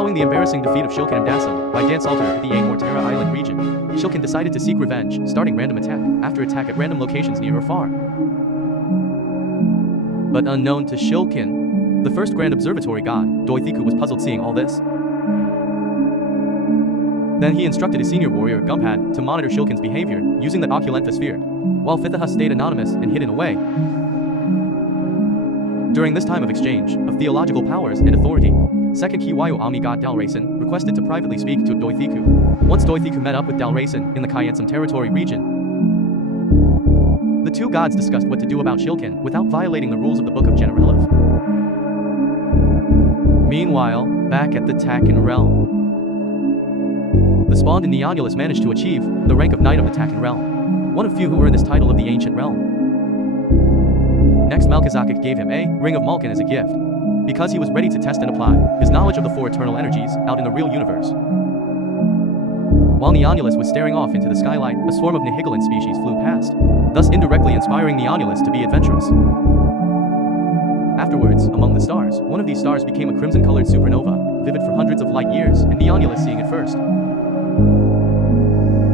Following the embarrassing defeat of Shilqin and Dassam by Dance Alter at the Amorterra Island region, Shilqin decided to seek revenge, starting random attack after attack at random locations near or far. But unknown to Shilqin, the first Grand Observatory god, Doithiku, was puzzled seeing all this. Then he instructed his senior warrior, Gumpad, to monitor Shilqin's behavior using the Oculentha sphere, while Fithaha stayed anonymous and hidden away. During this time of exchange of theological powers and authority, second Kiwayo Ami god Dalracin requested to privately speak to Doithiku. Once Doithiku met up with Dalracin in the Kyansam territory region, the two gods discussed what to do about Shilqin without violating the rules of the Book of Generalov. Meanwhile, back at the Takan realm, the spawned and Neonulas managed to achieve the rank of Knight of the Takan realm, one of few who earned this title of the ancient realm. Next, Malkazakik gave him a Ring of Malkin as a gift, because he was ready to test and apply his knowledge of the four eternal energies out in the real universe. While Neonulus was staring off into the skylight, a swarm of Nihigalan species flew past, thus indirectly inspiring Neonulus to be adventurous. Afterwards, among the stars, one of these stars became a crimson-colored supernova, vivid for hundreds of light years, and Neonulus seeing it first.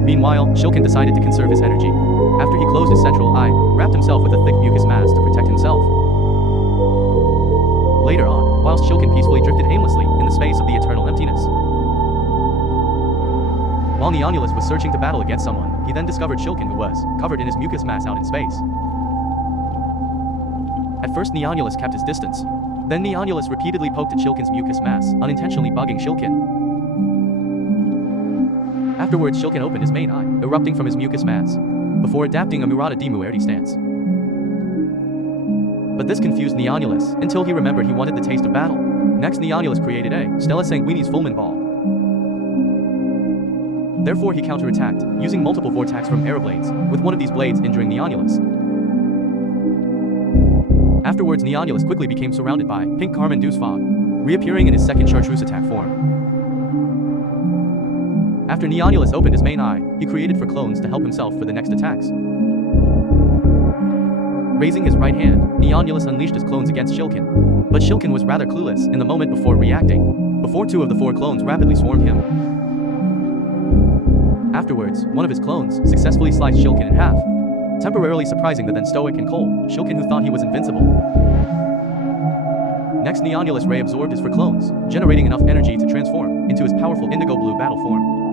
Meanwhile, Shilqin decided to conserve his energy. After he closed his central eye, wrapped himself with a thick mucus mass to protect himself. Later on, whilst Shilqin peacefully drifted aimlessly in the space of the eternal emptiness, while Neonulus was searching to battle against someone, he then discovered Shilqin, who was covered in his mucus mass out in space. At first Neonulus kept his distance. Then Neonulus repeatedly poked at Shilqin's mucus mass, unintentionally bugging Shilqin. Afterwards, Shilqin opened his main eye, erupting from his mucus mass, before adapting a Murata di Muerti stance. But this confused Neonulus, until he remembered he wanted the taste of battle. Next, Neonulus created a Stella Sanguinis Fulmin Ball. Therefore, he counterattacked, using multiple vortex from arrow blades, with one of these blades injuring Neonulus. Afterwards, Neonulus quickly became surrounded by pink Carmen Deuce Fog, reappearing in his second chartreuse attack form. After Neonulus opened his main eye, he created for clones to help himself for the next attacks. Raising his right hand, Neonulus unleashed his clones against Shilqin. But Shilqin was rather clueless in the moment before reacting, before two of the four clones rapidly swarmed him. Afterwards, one of his clones successfully sliced Shilqin in half, temporarily surprising the then stoic and cold Shilqin, who thought he was invincible. Next, Neonulus Ray absorbed his four clones, generating enough energy to transform into his powerful indigo blue battle form.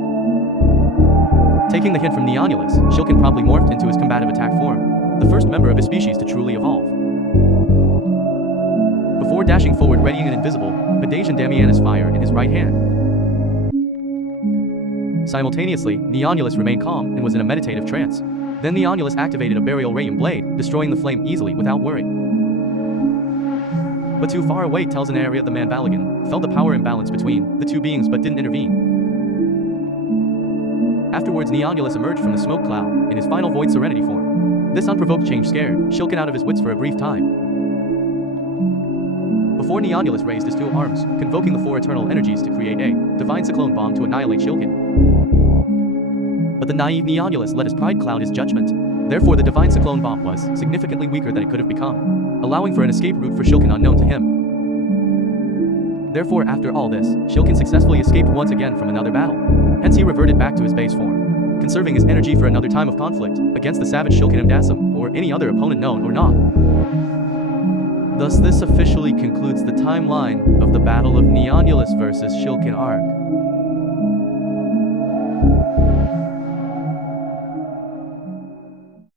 Taking the hint from Neonulus, Shilqin promptly morphed into his combative attack form, the first member of his species to truly evolve. Before dashing forward, readying an invisible Badasian Damianus fire in his right hand. Simultaneously, Neonulus remained calm and was in a meditative trance. Then Neonulus activated a Burial Radium Blade, destroying the flame easily without worry. But too far away, Telzan area the man Balagan felt the power imbalance between the two beings but didn't intervene. Afterwards, Neonulus emerged from the smoke cloud in his final Void Serenity form. This unprovoked change scared Shilqin out of his wits for a brief time. Before Neonulus raised his two arms, convoking the four eternal energies to create a divine cyclone bomb to annihilate Shilqin. But the naive Neonulus let his pride cloud his judgment. Therefore, the divine cyclone bomb was significantly weaker than it could have become, allowing for an escape route for Shilqin unknown to him. Therefore, after all this, Shilqin successfully escaped once again from another battle. Hence he reverted back to his base form, conserving his energy for another time of conflict against the savage Shilqin and Dassam, or any other opponent known or not. Thus this officially concludes the timeline of the Battle of Neonulus versus Shilqin arc.